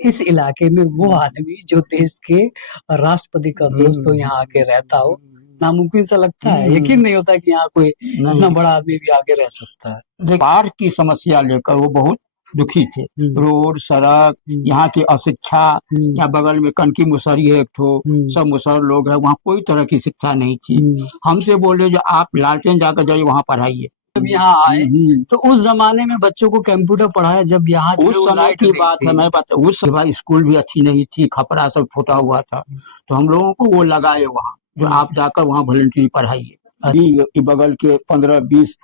इस इलाके में वो आदमी जो देश के राष्ट्रपति का दोस्त हो, यहाँ आके रहता हो, नामुमकिन सा लगता है। यकीन नहीं होता कि यहाँ कोई इतना नहीं बड़ा आदमी भी आके रह सकता है। देखिए, बाढ़ की समस्या लेकर वो बहुत दुखी थे। रोड, सड़क, यहाँ की अशिक्षा, यहाँ बगल में कनकी मुसहरी है एक ठो, सब मुसहर लोग हैं, वहाँ कोई तरह की शिक्षा नहीं थी। हमसे बोले जो आप लालटेन जाकर जाइए वहाँ पढ़ाइए। जब यहाँ आए तो उस जमाने में बच्चों को कंप्यूटर पढ़ाया, जब यहाँ जो है उस वो समय लाइट की नहीं बात है, थी। मैं बता उस समय स्कूल भी अच्छी नहीं थी, खपरा सब फूटा हुआ था, तो हम लोगों को वो लगाए वहाँ जो आप जाकर वहाँ वॉलंटरी पढ़ाइए। अभी बगल के 15-20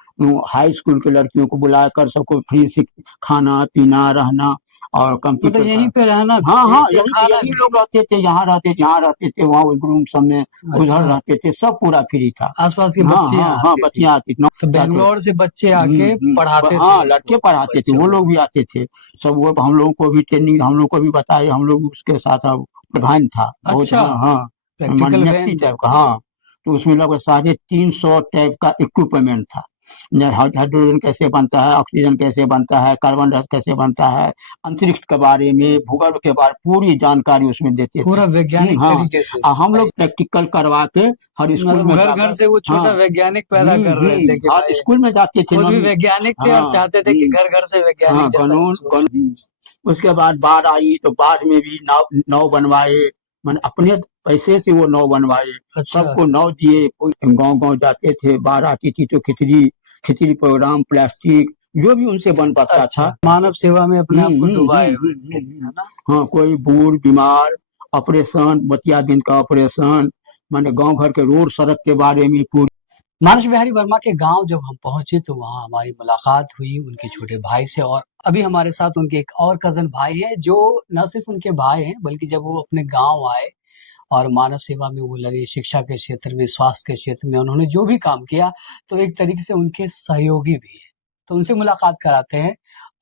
हाई स्कूल के लड़कियों को बुलाकर सबको फ्री खाना पीना रहना और मतलब कंप्यूटर यहीं पे रहना भी, हाँ हाँ यहीं पे यही खाना यही भी। लोग रहते थे, यहाँ रहते थे, वहाँ रूम सब में उधर अच्छा, रहते थे, सब पूरा फ्री था। आसपास के हाँ बच्चे हाँ यहाँ हाँ आते थे। बच्चियाँ आती थी तो बेंगलोर से बच्चे आके पढ़ाते हाँ थे लड़के पढ़ाते थे, बच्चों वो को। लोग भी आते थे सब। वो हम लोगों को भी ट्रेनिंग, हम लोग को भी बताए, हम लोग उसके साथ अब प्रधान था बहुत। अच्छा, हाँ हाँ प्रैक्टिकल मैक्सी वैन। टाइप का। हाँ तो उसमें लगभग 350 टाइप का इक्विपमेंट था। हाइड्रोजन कैसे बनता है, ऑक्सीजन कैसे बनता है, कार्बन डाइऑक्साइड कैसे बनता है, अंतरिक्ष के बारे में, भूगोल के बारे में पूरी जानकारी उसमें देते थे। पूरा वैज्ञानिक हाँ तरीके से। हम लोग प्रैक्टिकल करवा के हर स्कूल मतलब में घर घर जाकर। से वो छोटा हाँ वैज्ञानिक पैदा कर रहे थे कि हर भाई स्कूल में जाते थे खुद भी नौवीं। वैज्ञानिक थे और हाँ चाहते थे कि घर घर से वैज्ञानिक हाँ जैसा वो सोच। उसके बाद बाढ़ आई तो बाढ़ में भी नाव नाव बनवाए, मैंने अपने पैसे से वो नाव बनवाए, अच्छा, सबको नाव दिए। गांव गांव जाते थे, बाढ़ आती थी तो खिचड़ी खिचड़ी प्रोग्राम, प्लास्टिक जो भी उनसे बन पाता था। अच्छा, मानव सेवा में अपने आप को डुबाए हुए थे, है ना? हाँ कोई बूढ़ बीमार, ऑपरेशन, मोतियाबिंद का ऑपरेशन, मैंने गांव घर के रोड सड़क के बारे में पूरी। मानस बिहारी वर्मा के गांव जब हम पहुंचे तो वहां हमारी मुलाकात हुई उनके छोटे भाई से, और अभी हमारे साथ उनके एक और कजन भाई हैं जो न सिर्फ उनके भाई हैं बल्कि जब वो अपने गांव आए और मानव सेवा में वो लगे, शिक्षा के क्षेत्र में, स्वास्थ्य के क्षेत्र में उन्होंने जो भी काम किया, तो एक तरीके से उनके सहयोगी भी है। तो उनसे मुलाकात कराते हैं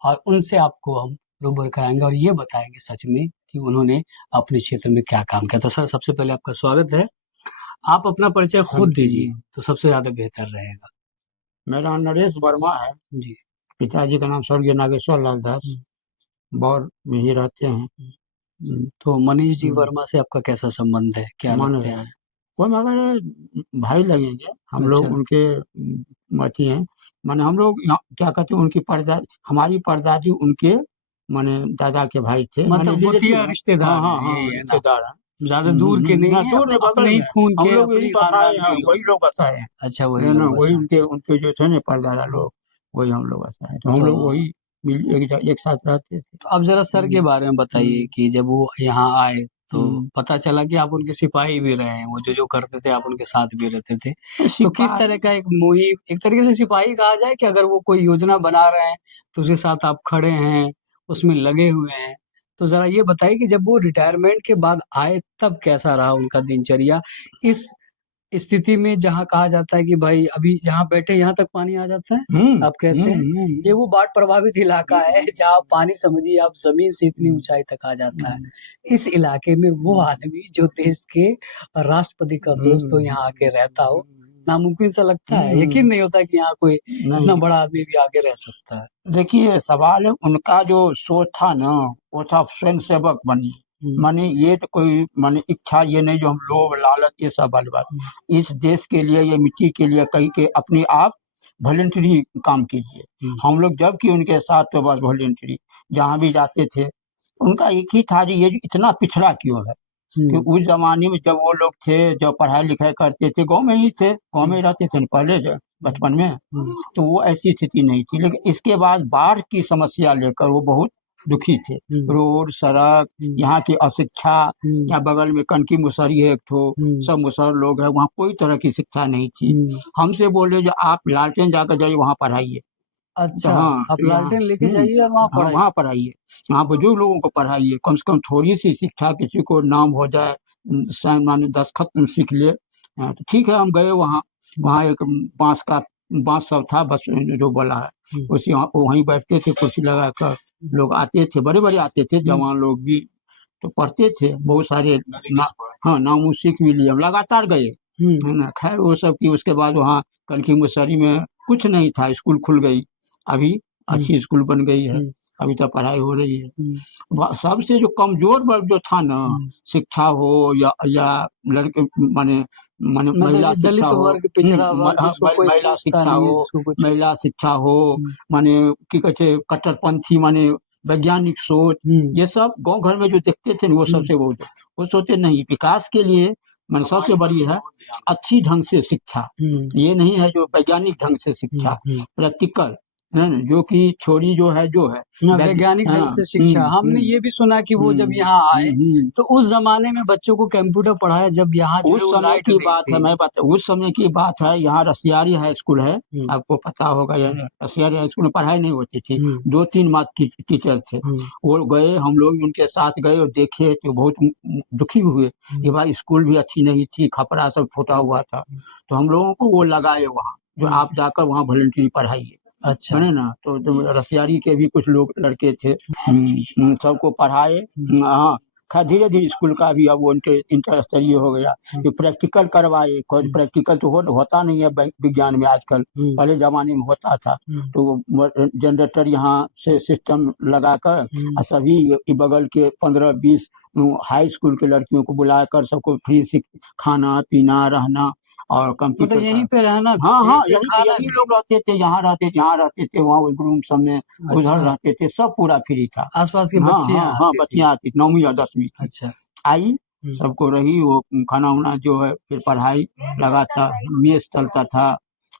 और उनसे आपको हम रूबरू कराएंगे और ये बताएंगे सच में कि उन्होंने अपने क्षेत्र में क्या काम किया। तो सर, सबसे पहले आपका स्वागत है। आप अपना परिचय खुद दीजिए तो सबसे ज्यादा बेहतर रहेगा। मेरा नाम नरेश वर्मा है, जी। पिताजी का नाम स्वर्गीय नागेश्वर लाल दास, बौर में ही रहते हैं। तो मनीष जी वर्मा से आपका कैसा संबंध है, क्या लगते हैं? वो मगर भाई लगेंगे हम लोग, अच्छा, उनके अथी हैं। माने हम लोग क्या कहते हैं, उनकी हमारी परदादी उनके माने दादा के भाई थे, माने मतलब रिलेटिव बुतिया हैं। हाँ रिश्तेदार हाँ हैं, हाँ यही है ना? रिश्तेदार हैं। ज्यादा दूर के नहीं ना है, दूर नहीं, बगल अपने ही में। खून हम के, लोग अपने यही ही बसाए खानदान हैं, के लोग। वही लोग बसाए हैं। अच्छा, वही है ना, लोग वही बसा। उनके उनके जो थे ना परदादा लोग, वही हम लोग बसाए हैं। तो हम तो लोग वही एक साथ रहते थे। अब जरा सर के बारे में बताइए कि जब वो यहाँ आए तो पता चला कि आप उनके सिपाही भी रहे हैं, वो जो जो करते थे आप उनके साथ भी रहते थे। तो किस तरह का एक मुहिम, एक तरीके से सिपाही कहा जाए कि अगर वो कोई योजना बना रहे हैं तो उसके साथ आप खड़े हैं, उसमें लगे हुए हैं। तो जरा ये बताइए कि जब वो रिटायरमेंट के बाद आए तब कैसा रहा उनका दिनचर्या इस स्थिति में जहाँ कहा जाता है कि भाई अभी जहाँ बैठे यहाँ तक पानी आ जाता है, आप कहते हैं ये वो बाढ़ प्रभावित इलाका है जहाँ पानी समझिए आप जमीन से इतनी ऊंचाई तक आ जाता है। इस इलाके में वो आदमी जो देश के राष्ट्रपति का दोस्त हो, यहाँ आके रहता हो, नामुमकिन सा लगता है। यकीन नहीं होता कि यहाँ कोई इतना बड़ा आदमी भी आके रह सकता है। देखिए सवाल है, उनका जो सोच था ना, वो था स्वयं सेवक बनिए। माने ये तो कोई माने इच्छा ये नहीं जो हम लोभ लालच ये सब वाली बात। इस देश के लिए, ये मिट्टी के लिए कहीं के अपने आप वॉलेंटरी काम कीजिए। हम लोग जब कि उनके साथ तो बस वॉलेंटरी जहाँ भी जाते थे, उनका एक ही था जी, ये इतना पिछड़ा क्यों है। कि उस जमाने में जब वो लोग थे, जब पढ़ाई लिखाई करते थे, गांव में ही थे, गांव में ही रहते थे न पहले बचपन में, तो वो ऐसी स्थिति नहीं थी। लेकिन इसके बाद बाढ़ की समस्या लेकर वो बहुत दुखी थे। रोड, सड़क, यहाँ की अशिक्षा, यहाँ बगल में कनकी मुसहरी है एक ठो, सब मुसहर लोग हैं, वहाँ कोई तरह की शिक्षा नहीं थी। हमसे बोले जो आप लालटेन जाकर जाइए वहाँ पढ़ाइए। तो अच्छा, हाँ आप यहाँ लालटेन लेके जाइए और वहाँ हाँ पढ़ाइए। वहाँ पढ़ाइए, वहाँ बुजुर्ग लोगों को पढ़ाइए, कम से कम थोड़ी सी शिक्षा, किसी को नाम हो जाए, माने दस्तखत सीख ले। तो ठीक है, हम गए वहाँ। वहाँ एक बांस सब था, बस जो बोला है उसी वहीं बैठते थे, कुर्सी लगा कर लोग आते थे, बड़े बड़े आते थे, जवान लोग भी तो पढ़ते थे बहुत सारे हाँ नाम सीख भी लिए, हम लगातार गए, है ना। खैर वो सब की उसके बाद वहाँ कनकी मुसहरी में कुछ नहीं था, स्कूल खुल गई, अभी अच्छी स्कूल बन गई है। अभी तक पढ़ाई हो रही है। सबसे जो कमजोर वर्ग जो था ना, शिक्षा हो या लड़के माने माने मतलब महिला ये शिक्षा दलित हो, वर्ग, पिछड़ा वर्ग, जिसको कोई महिला पूछता शिक्षा नहीं है, हो, जिसको कुछ महिला शिक्षा हो, माने की कहते छै कट्टरपंथी माने वैज्ञानिक सोच, ये सब गांव घर में जो देखते थे ना, वो सबसे वो सोचे नहीं विकास के लिए मैंने सबसे बड़ी है अच्छी ढंग से शिक्षा। ये नहीं है जो वैज्ञानिक ढंग से शिक्षा, प्रैक्टिकल है ना, जो कि छोरी जो है वैज्ञानिक ढंग से शिक्षा। हमने ये भी सुना कि वो जब यहाँ आए तो उस जमाने में बच्चों को कंप्यूटर पढ़ाया, जब यहाँ जो उस है वो समय लाइट की नहीं बात है, थी। मैं बता उस समय की बात है। यहाँ रसियारी हाई स्कूल है, आपको पता होगा या नहीं। रसियारी हाई स्कूल में पढ़ाई नहीं होती थी, 2-3 मार्क की टीचर थे। वो गए, हम लोग उनके साथ गए और देखे तो बहुत दुखी हुए कि भाई स्कूल भी अच्छी नहीं थी, खपरा सब फूटा हुआ था। तो हम लोगों को वो लगाए वहाँ, जो आप जाकर वहाँ वॉलंटरी पढ़ाइए। अच्छा। है ना, तो रसियारी के भी कुछ लोग लड़के थे, सबको पढ़ाए। हाँ, धीरे धीरे स्कूल का भी अब वो इंटर स्तरीय हो गया, तो प्रैक्टिकल करवाए। प्रैक्टिकल तो होता नहीं है विज्ञान में आजकल, पहले जमाने में होता था। तो जनरेटर यहाँ से सिस्टम लगाकर सभी बगल के 15-20 हाई स्कूल के लड़कियों को बुलाकर सबको फ्री खाना पीना रहना और कंप्यूटर मतलब यहीं पे रहना। हाँ, यही लोग रहते थे, यहाँ रहते थे, वहाँ रूम सब में उधर रहते थे, सब पूरा फ्री था। आसपास के हाँ बच्चे हाँ हाँ, बच्चियाँ आती 9वीं या 10वीं की। अच्छा। आई, सबको रही वो खाना वाना जो है, फिर पढ़ाई लगातार, मेस चलता था,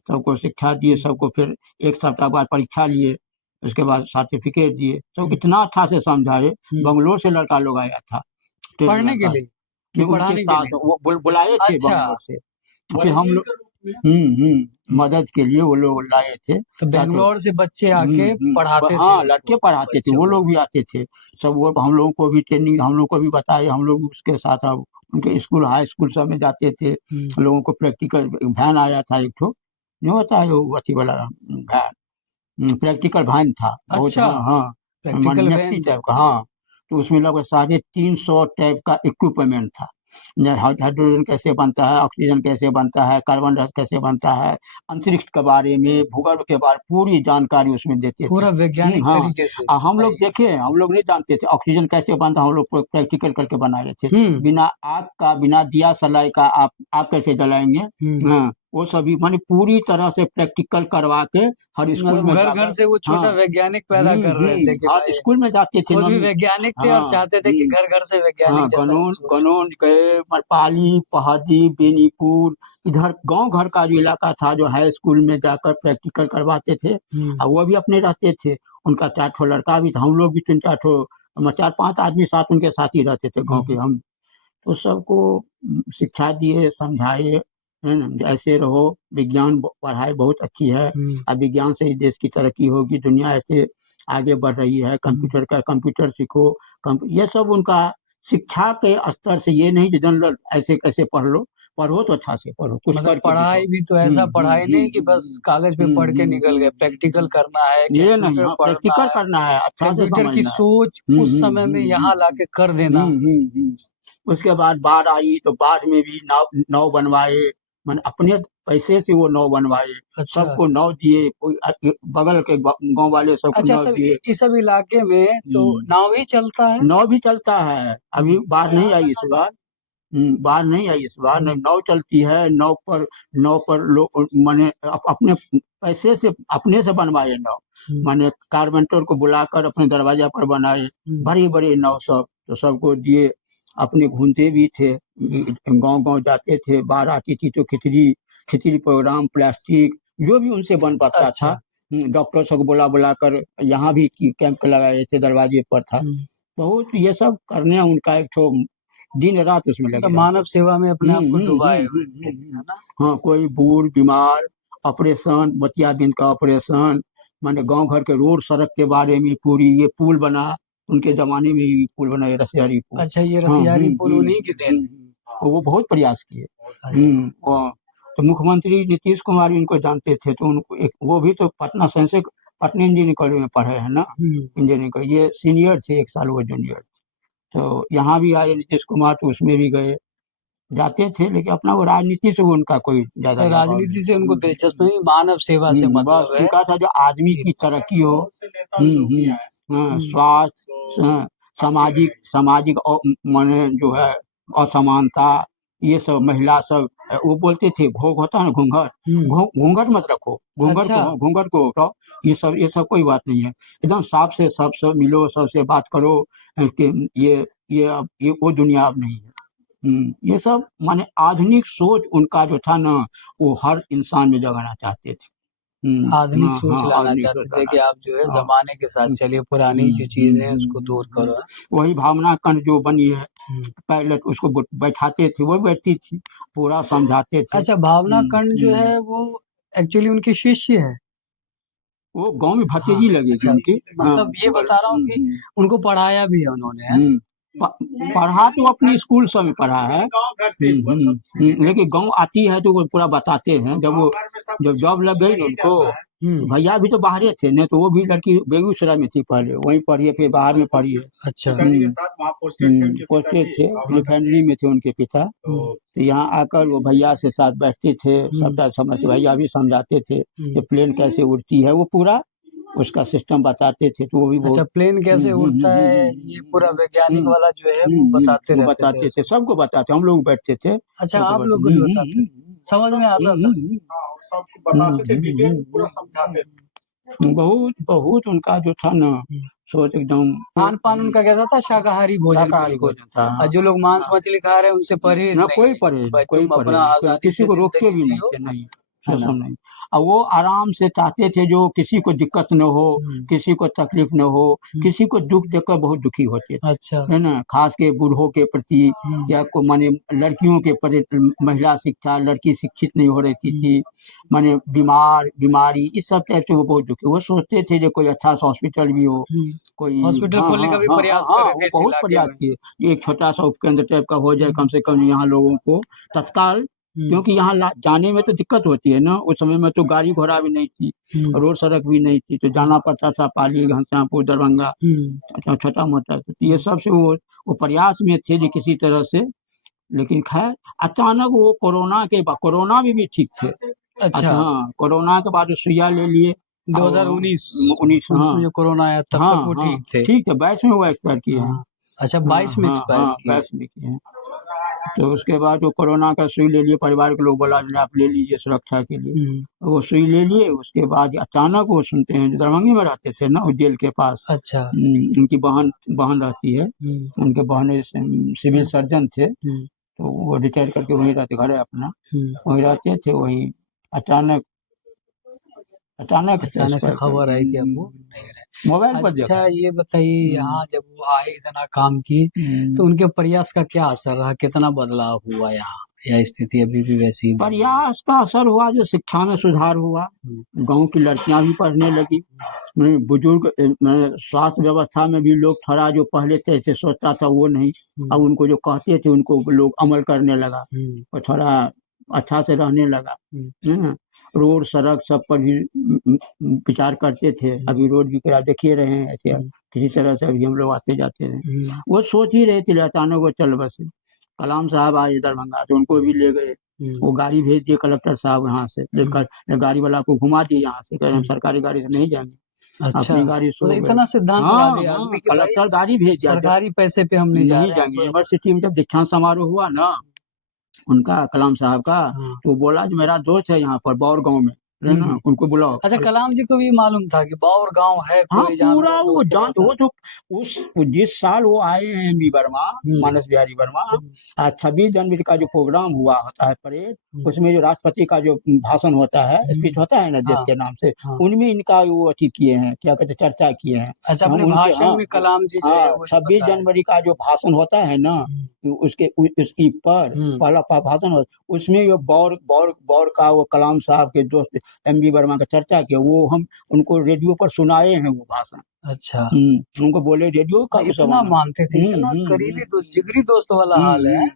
सबको शिक्षा दिए, सबको फिर 1 सप्ताह बाद परीक्षा लिए, उसके बाद सर्टिफिकेट दिए। सब इतना अच्छा से समझाए, बंगलोर से लड़का लोग आया था पढ़ने के लिए कि उनके पढ़ाने के साथ, लिए? वो बुलाए थे अच्छा। बंगलोर से, फिर हम लोग मदद के लिए वो लोग लाए थे। तो बेंगलोर से बच्चे आके पढ़ाते थे हाँ, लड़के पढ़ाते थे, वो बच्चों लोग भी आते थे सब। वो हम लोगों को भी ट्रेनिंग, हम लोग को भी बताए, हम लोग उसके साथ अब उनके स्कूल हाई स्कूल सब में जाते थे। लोगों को प्रैक्टिकल वैन आया था एक ठो, नहीं होता है वो अथी वाला वैन, प्रैक्टिकल वैन था बहुत। अच्छा, हाँ हाँ, प्रैक्टिकल मैक्सी वैन। टाइप का। हाँ, तो उसमें लगभग 350 टाइप का इक्विपमेंट था। हाइड्रोजन कैसे बनता है, ऑक्सीजन कैसे बनता है, कार्बन डाइऑक्साइड कैसे बनता है, अंतरिक्ष के बारे में, भूगोल के बारे में पूरी जानकारी उसमें देते थे। पूरा वैज्ञानिक हाँ, तरीके से। हम लोग देखे, हम लोग नहीं जानते थे ऑक्सीजन कैसे बनता, हम लोग प्रैक्टिकल करके बनाए थे। बिना आग का, बिना दिया सलाई का आप आग कैसे जलाएंगे, हाँ, वो सभी माने पूरी तरह से प्रैक्टिकल करवा के हर स्कूल में घर घर से वो छोटा वैज्ञानिक पैदा कर रहे थे कि हर स्कूल में जाते थे। खुद भी वैज्ञानिक थे और चाहते थे कि घर घर से वैज्ञानिक जैसा कानून गए, पाली, पहाड़ी, बेनीपुर, इधर गांव घर का जो इलाका था, जो हाई स्कूल में जाकर प्रैक्टिकल करवाते थे। और वो भी अपने रहते थे, उनका 4 ठो लड़का भी था, हम लोग भी 3-4 ठो 4-5 आदमी साथ उनके साथ ही रहते थे गांव के हम। तो सबको शिक्षा दिए, समझाए, है ना, ऐसे रहो, विज्ञान पढ़ाई बहुत अच्छी है, अब विज्ञान से ही देश की तरक्की होगी, दुनिया ऐसे आगे बढ़ रही है। कंप्यूटर सीखो, ये सब उनका शिक्षा के स्तर से, ये नहीं कि जनरल ऐसे कैसे पढ़ो तो अच्छा से पढ़ो, कुछ मतलब करके पढ़ाई भी तो ऐसा पढ़ाई नहीं कि बस कागज पे पढ़ के निकल गए, प्रैक्टिकल करना है, ये नहीं, कंप्यूटर पढ़ना प्रैक्टिकल है, करना है, अच्छा से कंप्यूटर की समझना है। सोच उस समय में यहाँ लाके कर देना। उसके बाद बाढ़ आई, तो बाढ़ में भी नाव बनवाए, मैंने अपने पैसे से वो नाव बनवाए। अच्छा। सबको नाव दिए, कोई बगल के गांव वाले सबको अच्छा, नाव दिए। इस सब इलाके में तो नाव ही चलता है? नाव भी चलता है, अभी बाढ़ नहीं आई इस बार। बाढ़ नहीं आई इस बार, नाव चलती है। नाव पर लोग माने अपने पैसे से, अपने से बनवाए नाव, माने कारपेंटर को बुलाकर अपने दरवाजा पर बनाए, बड़े बड़े नाव सब, तो सबको दिए। अपने घूमते भी थे, गांव गांव जाते थे, बाढ़ आती थी तो खिचड़ी प्रोग्राम, प्लास्टिक जो भी उनसे बन पाता था, डॉक्टर सबको बुलाकर यहाँ भी कैंप लगाए थे, दरवाजे पर था। बहुत ये सब करने उनका एक ठो दिन रात उसमें लगे तो रहते। मानव सेवा में अपने आप को डुबाए हुए थे, है ना? हाँ, कोई बूढ़ बीमार, ऑपरेशन, मोतियाबिंद का ऑपरेशन, माने गांव घर के रोड सड़क के बारे में पूरी, ये पुल बना, उनके जमाने में ही पुल बना, ये रसियारी पुल। अच्छा, ये रसियारी पुल उन्हीं की देन? वो बहुत प्रयास किए। तो मुख्यमंत्री नीतीश कुमार भी इनको जानते थे, तो उनको वो भी तो पटना इंजीनियरिंग कॉलेज में पढ़े हैं ना, इंजीनियरिंग कॉलेज। ये सीनियर थे, 1 साल वो जूनियर। तो यहाँ भी आए नीतीश कुमार, तो उसमें भी गए, जाते थे, लेकिन अपना वो राजनीति से उनका कोई ज्यादा लगाव राजनीति नहीं। से उनको दिलचस्पी नहीं, मानव सेवा से बस मतलब है उनका था जो आदमी कि की तरक्की हो, हम्म, स्वास्थ्य, सामाजिक सामाजिक और माने जो है असमानता, ये सब महिला सब, वो बोलते थे घोग होता है ना, घूंघट, घूंघट मत रखो, अच्छा घूंघट को हटाओ, ये सब कोई बात नहीं है, एकदम साफ से सबसे मिलो, सबसे बात करो, कि ये वो दुनिया अब नहीं है। ये सब माने आधुनिक सोच उनका जो था ना, वो हर इंसान में जगाना चाहते थे। आधुनिक हाँ सोच हाँ, लाना आधुनिक सोच चाहते थे लाना कि आप जो है चाहते। हाँ, जमाने के साथ चलिए, पुरानी जो चीजें हैं उसको दूर करो। वही भावना कंठ जो बनी है, हम्म। पायलट उसको बैठाते थे, वो बैठती थी, पूरा समझाते थे। अच्छा, भावना कंठ जो है वो एक्चुअली उनकी शिष्य है। वो गांव में हाँ भतीजी लगेगी अच्छा, उनकी। हाँ, मतलब ये बता रहा हूँ कि उनको पढ़ाया भी है उन्होंने, है? पढ़ा तो अपने स्कूल सब में पढ़ा है, लेकिन गांव आती है तो वो पूरा बताते हैं। जब जॉब लग गई ना उनको, तो भैया भी तो बाहर थे, नहीं तो वो भी लड़की बेगूसराय में थी, पहले वहीं पढ़ी है, फिर बाहर में पढ़ी है। अच्छा पोस्टेड थे, रिफाइनरी में थे उनके पिता। तो यहाँ आकर वो भैया से साथ बैठते थे, सबका समझ, भैया भी समझाते थे कि प्लेन कैसे उड़ती है, वो पूरा उसका सिस्टम बताते थे, तो वो भी अच्छा, बहुत प्लेन कैसे उड़ता है ये पूरा वैज्ञानिक वाला जो है वो बताते वो रहते थे। बताते थे, सबको बताते, हम लोग बैठते थे, अच्छा, सबको आप लोग को भी बताते थे, समझ में आता था। सबको बताते थे, डिटेल पूरा समझाते थे। बहुत बहुत उनका जो था ना, सोच एकदम खान पान उनका कैसा था? शाकाहारी भोजन शाकाहारी बिल्कुल। भोजन था। और जो लोग मांस मछली खा रहे हैं उनसे परहेज ना कोई नहीं, परहेज भाई नहीं, कोई तुम अपना परहेज नहीं, आजादी किसी से को रोकते जिंदगी भी नहीं जियो, थे, नहीं, है वो ना? सब नहीं। और वो आराम से चाहते थे जो किसी को दिक्कत न हो, किसी को तकलीफ न हो, किसी को दुख देखकर बहुत दुखी होते थे, अच्छा है ना, खास के बूढ़ों के प्रति, या को माने लड़कियों के प्रति, महिला शिक्षा, लड़की शिक्षित नहीं हो रही थी, माने बीमारी, इस सब टाइप से वो बहुत दुखी, वो सोचते थे जो कोई अच्छा सा हॉस्पिटल भी हो, कोई। हॉस्पिटल हाँ खोलने हाँ का भी हाँ हाँ प्रयास कर हाँ, रहे थे वो इस बहुत इलाके प्रयास में। किए, एक छोटा सा उपकेंद्र टाइप का हो जाए, कम से कम यहाँ लोगों को तत्काल, क्योंकि यहाँ जाने में तो दिक्कत होती है ना, उस समय में तो गाड़ी घोड़ा भी नहीं थी, रोड सड़क भी नहीं थी, तो जाना पड़ता था पाली, घनश्यामपुर, दरभंगा, छोटा मोटा, तो ये सब से वो प्रयास में थे जो किसी तरह से, लेकिन खैर अचानक वो कोरोना में भी ठीक थे। अच्छा, हाँ, कोरोना के बाद सुइया ले लिए, 2019 19, हाँ में जो कोरोना आया तब हाँ तक वो हाँ, ठीक थे। ठीक है, 22 में वो एक्सपायर किए हैं। हाँ, अच्छा, हाँ 22 में हाँ एक्सपायर हाँ, किए। 22 में किए हैं। तो उसके बाद वो कोरोना का सुई ले लिए, परिवार के लोग बोला "नहीं, आप ले लीजिए सुरक्षा के लिए", वो सुई ले लिए। उसके बाद अचानक वो सुनते हैं, जो दरभंगे में रहते थे ना, उस जेल के पास, अच्छा उनकी बहन बहन रहती है, उनके बहन सिविल सर्जन थे, तो वो रिटायर करके वहीं रहते, घर है अपना, वहीं रहते थे, वहीं अचानक अचानक अचानक से एक्सपायर कर खबर आई कि अब वो गए। नहीं रहे। मोबाइल पर देखा। अच्छा, ये बताइए यहाँ जब वो आए इतना काम की तो उनके प्रयास का क्या असर रहा? कितना बदलाव हुआ यहाँ, या स्थिति अभी भी वैसी ही? प्रयास का असर हुआ, जो शिक्षा में सुधार हुआ, गांव की लड़कियां भी पढ़ने लगी, बुजुर्ग स्वास्थ्य व्यवस्था में भी लोग थोड़ा, जो पहले जैसे सोचता था वो नहीं, अब उनको जो कहते थे उनको लोग अमल करने लगा, और थोड़ा अच्छा से रहने लगा, है ना। रोड सड़क सब पर भी विचार करते थे, अभी रोड भी करा देखिए रहे हैं, ऐसे किसी तरह से अभी हम लोग आते जाते रहे, वो सोच ही रहे थे, अचानक वो चल बसे। कलाम साहब आए दरभंगा, तो उनको भी ले गए, वो गाड़ी भेज दिए कलेक्टर साहब, यहाँ से लेकर गाड़ी वाला को घुमा दिए, यहाँ से कह रहे हम सरकारी गाड़ी से नहीं जाएंगे, अच्छा, अपनी गाड़ी से तो हो गए। इतना सिद्धांत ला हाँ दिया हाँ, आदमी कि भाई कलेक्टर गाड़ी भेज दिया, सरकारी पैसे पे हम नहीं जा नहीं रहे हैं, जाएंगे। यूनिवर्सिटी में जब दीक्षांत समारोह हुआ ना उनका, कलाम साहब का, तो बोला जो मेरा दोस्त है यहाँ पर बौर गांव में, है ना, उनको बुलाओ। अच्छा, कलाम जी को भी मालूम था कि बाउर गांव है हाँ, कोई जहाँ मेरा पूरा वो दोस्त जान, रहता? वो जो उस जिस साल वो आए हैं एम बी वर्मा, मानस बिहारी वर्मा, 26 जनवरी का जो प्रोग्राम हुआ होता है परेड, उसमें जो राष्ट्रपति का जो भाषण होता है, स्पीच होता है ना देश के नाम से, उनमें इनका वो अथी किए हैं, क्या कहते हैं, चर्चा किए हैं। अच्छा, अपने उनसे, भाषण हाँ में कलाम जी जो है हाँ, वो 26 जनवरी का जो भाषण होता है ना, उसके उस ईद पर पहला भाषण होता, उसमें वो बौर का वो कलाम साहब के दोस्त एम बी वर्मा का चर्चा किया, वो हम उनको रेडियो पर सुनाए हैं वो भाषण। अच्छा, उनको बोले रेडियो का वो सब इतना मानते थे, इतना करीबी दोस्त, जिगरी दोस्त वाला हाल है।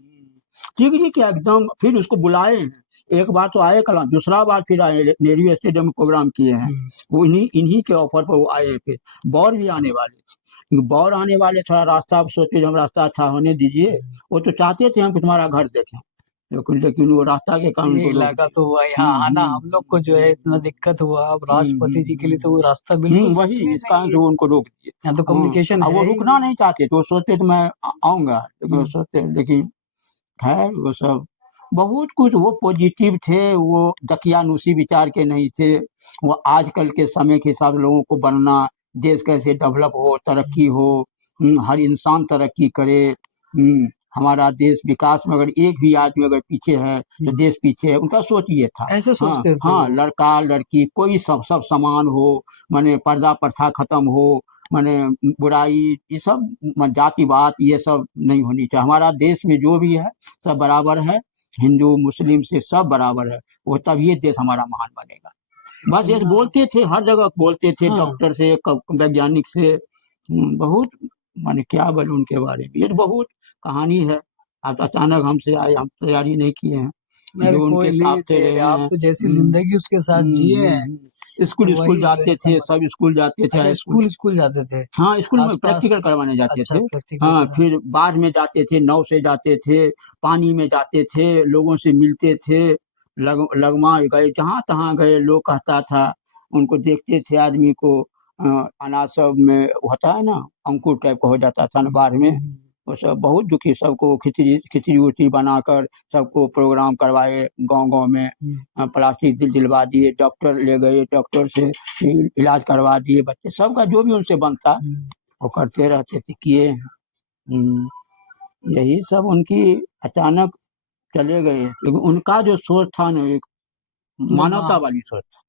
डिग्री क्या एकदम, फिर उसको बुलाए हैं, एक बार तो आए कलाम, दूसरा बार फिर आए, नेहरू स्टेडियम में प्रोग्राम किए हैं, वो इन्हीं के ऑफर पर वो आए हैं, फिर बौर भी आने वाले थे, बौर आने वाले, थोड़ा रास्ता आप सोचे, हम रास्ता अच्छा होने दीजिए, वो तो चाहते थे हम कि तुम्हारा घर देखें, लेकिन लेकिन वो रास्ता के कारण ये उनको रोक इलाका दिया। तो हुआ यहाँ आना हम लोग को जो है इतना दिक्कत हुआ। अब राष्ट्रपति जी के लिए तो वो रास्ता बिल्कुल सच वही में इस नहीं कारण से है। वो उनको रोक दिए। यहाँ तो कम्युनिकेशन अब वो है ही रुकना नहीं। नहीं चाहते थे, वो सोचते थे मैं आऊंगा, लेकिन वो सोचते, लेकिन खैर वो सब बहुत कुछ, वो पॉजिटिव थे, वो दकियानुसी विचार के नहीं थे। वो आजकल के समय के हिसाब से लोगों को बनना, देश कैसे डेवलप हो, तरक्की हो, हर इंसान तरक्की करे, हमारा देश विकास में अगर एक भी आदमी अगर पीछे है तो देश पीछे है, उनका सोच ये था। ऐसे हाँ सोचते थे हाँ, वो। लड़का लड़की कोई सब सब समान हो, माने पर्दा प्रथा खत्म हो, माने बुराई ये सब, जातिवाद ये सब नहीं होनी चाहिए। हमारा देश में जो भी है सब बराबर है, हिंदू मुस्लिम से सब बराबर है, वो तब ये देश हमारा महान बनेगा। बस ये बोलते थे, हर जगह बोलते थे, हाँ। डॉक्टर से वैज्ञानिक से, बहुत माने क्या बोलूं उनके बारे में, ये तो बहुत कहानी है। अब अचानक हमसे आए, हम तैयारी नहीं किए हैं, अरे जो कोई उनके साथ नहीं से थे, रहे आप हैं। तो जैसी जिंदगी उसके साथ जिए हैं स्कूल स्कूल वही जो जाते है थे, समझ। सब स्कूल जाते थे, अच्छा हाई स्कूल। स्कूल स्कूल जाते थे हाँ, स्कूल में आसपास। प्रैक्टिकल करवाने जाते अच्छा थे। प्रैक्टिकल हाँ, करा। फिर बाढ़ में जाते थे, नाव से जाते थे, पानी में जाते थे, लोगों से मिलते थे, लगमा गए, जहाँ तहाँ गए, लोग कहता था, उनको देखते थे आदमी को, अनाज सब में होता है ना, अंकुर टाइप का हो जाता था ना बाढ़ में, वो सब बहुत दुखी, सबको खिचड़ी खिचड़ी उचड़ी बनाकर सबको प्रोग्राम करवाए गांव-गांव में, प्लास्टिक दिलवा दिए, डॉक्टर ले गए, डॉक्टर से इलाज करवा दिए, बच्चे सबका जो भी उनसे बनता वो करते रहते थे, किए। यही सब उनकी अचानक चले गए, लेकिन उनका जो सोच था ना, एक मानवता वाली सोच था,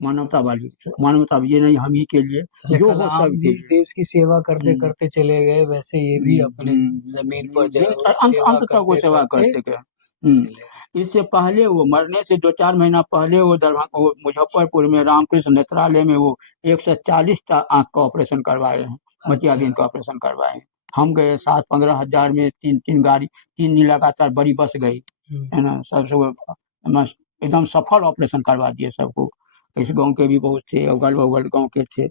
मानवता, ये नहीं हम ही के लिए, जैसे जो हो कलाम सबके जी लिए। देश की सेवा करते करते चले गए, वैसे ये भी अपने जमीन पर जो है वो अंत सेवा अंत तक वो करते सेवा करते करते गए। चले गए। इससे पहले वो मरने से 2-4 महीना पहले वो दरभंगा, वो मुजफ्फरपुर में रामकृष्ण नेत्रालय में वो 140 आंख का ऑपरेशन करवाए हैं, मोतियाबिंद का ऑपरेशन करवाए हैं। हम गए 7-15 हजार में, 3 गाड़ी, 3 दिन लगातार बड़ी बस गई, है ना, सबसे वो एकदम सफल ऑपरेशन करवा दिए सबको। इस गांव के भी बहुत थे, अगल बगल गांव के थे।